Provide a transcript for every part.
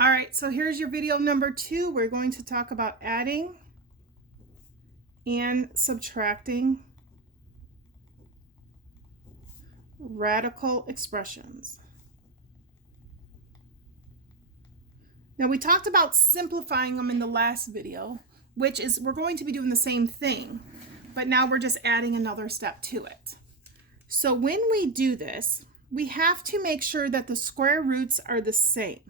All right, so here's your video number 2. We're going to talk about adding and subtracting radical expressions. Now we talked about simplifying them in the last video, which is we're going to be doing the same thing, but now we're just adding another step to it. So when we do this, we have to make sure that the square roots are the same.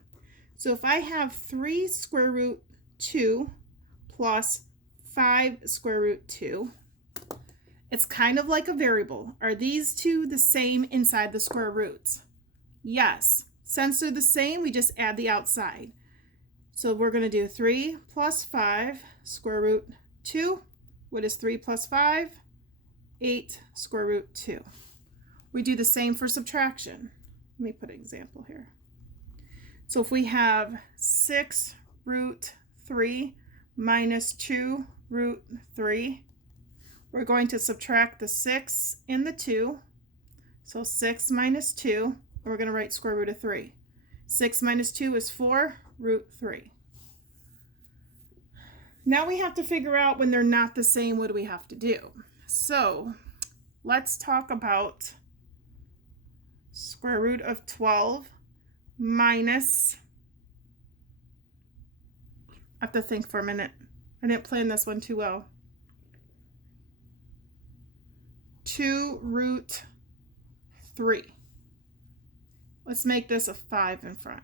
So if I have 3 square root 2 plus 5 square root 2, it's kind of like a variable. Are these two the same inside the square roots? Yes. Since they're the same, we just add the outside. So we're going to do 3 plus 5 square root 2. What is 3 plus 5? 8 square root 2. We do the same for subtraction. Let me put an example here. So if we have 6 root 3 minus 2 root 3, we're going to subtract the 6 and the 2. So 6 minus 2, and we're going to write square root of 3. 6 minus 2 is 4 root 3. Now we have to figure out when they're not the same, what do we have to do? So let's talk about square root of 12 minus, I have to think for a minute. I didn't plan this one too well. 2 root 3. Let's make this a 5 in front.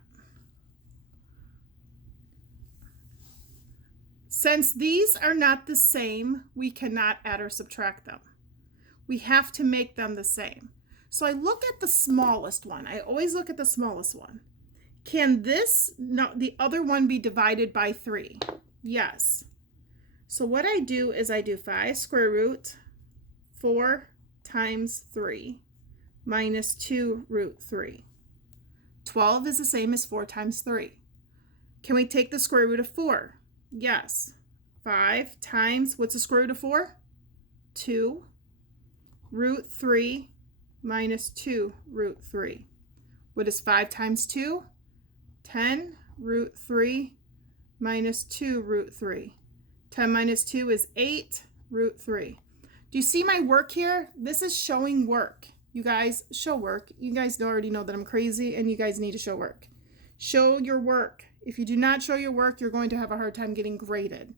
Since these are not the same, we cannot add or subtract them. We have to make them the same. So I look at the smallest one. I always look at the smallest one. Can this, no, the other one be divided by 3? Yes. So what I do is I do 5 square root 4 times 3 minus 2 root 3. 12 is the same as 4 times 3. Can we take the square root of 4? Yes. 5 times, what's the square root of 4? 2 root 3 minus 2 root 3. What is 5 times 2? 10 root 3 minus 2 root 3. 10 minus 2 is 8 root 3. Do you see my work here? This is showing work. You guys show work. You guys already know that I'm crazy and you guys need to show work. Show your work. If you do not show your work, you're going to have a hard time getting graded.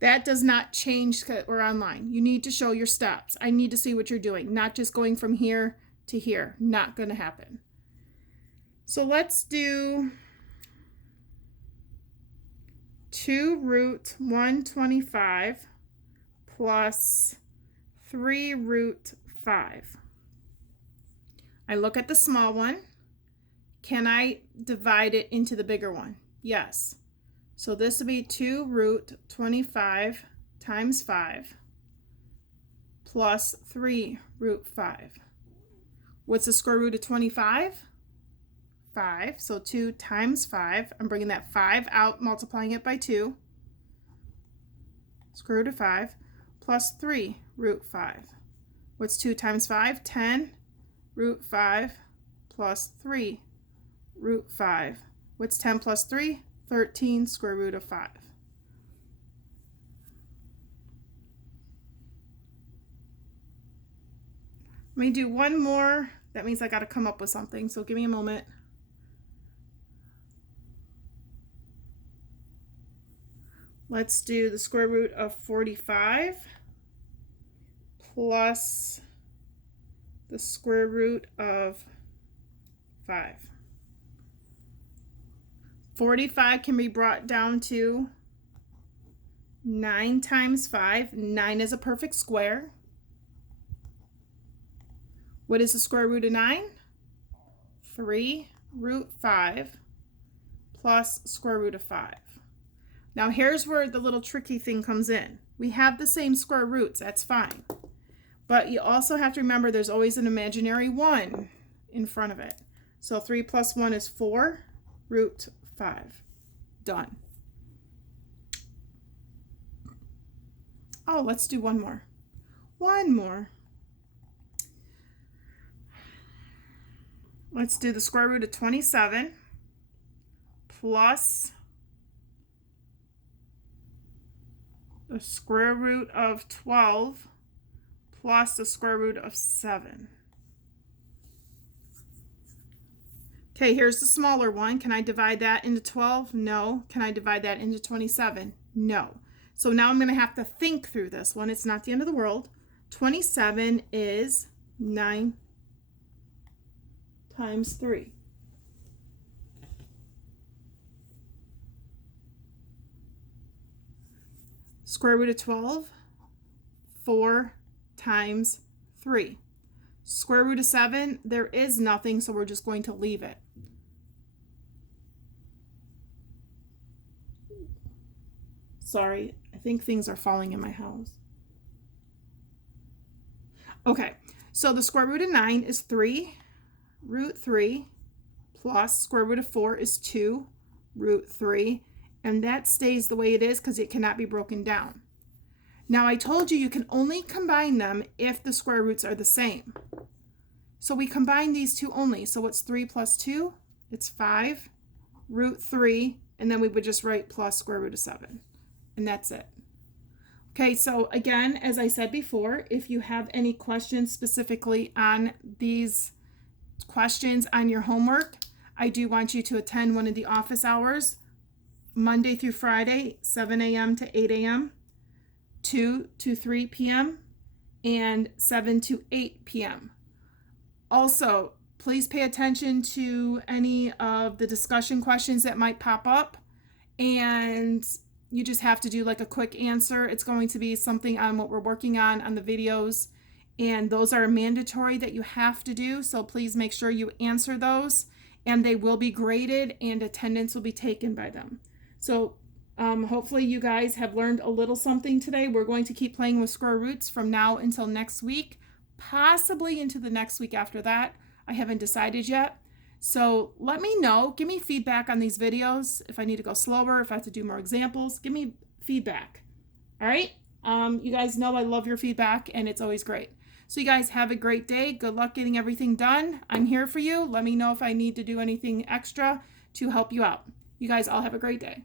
That does not change because we're online. You need to show your steps. I need to see what you're doing, not just going from here to here. Not going to happen. So let's do 2 root 125 plus 3 root 5. I look at the small one. Can I divide it into the bigger one? Yes. So this would be 2 root 25 times 5 plus 3 root 5. What's the square root of 25? 5. So 2 times 5. I'm bringing that 5 out, multiplying it by 2. Square root of 5 plus 3 root 5. What's 2 times 5? 10 root 5 plus 3 root 5. What's 10 plus 3? 13 square root of 5. Let me do one more. That means I got to come up with something, so give me a moment. Let's do the square root of 45 plus the square root of 5. 45 can be brought down to 9 times 5. 9 is a perfect square. What is the square root of 9? 3 root 5 plus square root of 5. Now here's where the little tricky thing comes in. We have the same square roots, that's fine. But you also have to remember there's always an imaginary 1 in front of it. So 3 plus 1 is 4 root 5. Done. Oh, let's do one more. One more. Let's do the square root of 27 plus the square root of 12 plus the square root of 7. Okay, here's the smaller one. Can I divide that into 12? No. Can I divide that into 27? No. So now I'm going to have to think through this one. It's not the end of the world. 27 is 9 times 3. Square root of 12, 4 times 3. Square root of 7, there is nothing, so we're just going to leave it. Sorry, I think things are falling in my house. Okay, so the square root of 9 is 3 root 3 plus square root of 4 is 2 root 3, and that stays the way it is because it cannot be broken down. Now I told you can only combine them if the square roots are the same. So we combine these two only. So what's 3 plus 2? It's 5 root 3, and then we would just write plus square root of 7. And that's it. Okay, so again, as I said before, if you have any questions specifically on these questions on your homework, I do want you to attend one of the office hours, Monday through Friday, 7 a.m. to 8 a.m., 2 to 3 p.m., and 7 to 8 p.m. Also, please pay attention to any of the discussion questions that might pop up, and you just have to do like a quick answer. It's going to be something on what we're working on the videos, and those are mandatory that you have to do, so please make sure you answer those, and they will be graded and attendance will be taken by them. So hopefully you guys have learned a little something today. We're going to keep playing with square roots from now until next week, possibly into the next week after that. I haven't decided yet. So let me know, give me feedback on these videos. If I need to go slower, if I have to do more examples, give me feedback. All right. You guys know I love your feedback and it's always great. So you guys have a great day. Good luck getting everything done. I'm here for you. Let me know if I need to do anything extra to help you out. You guys all have a great day.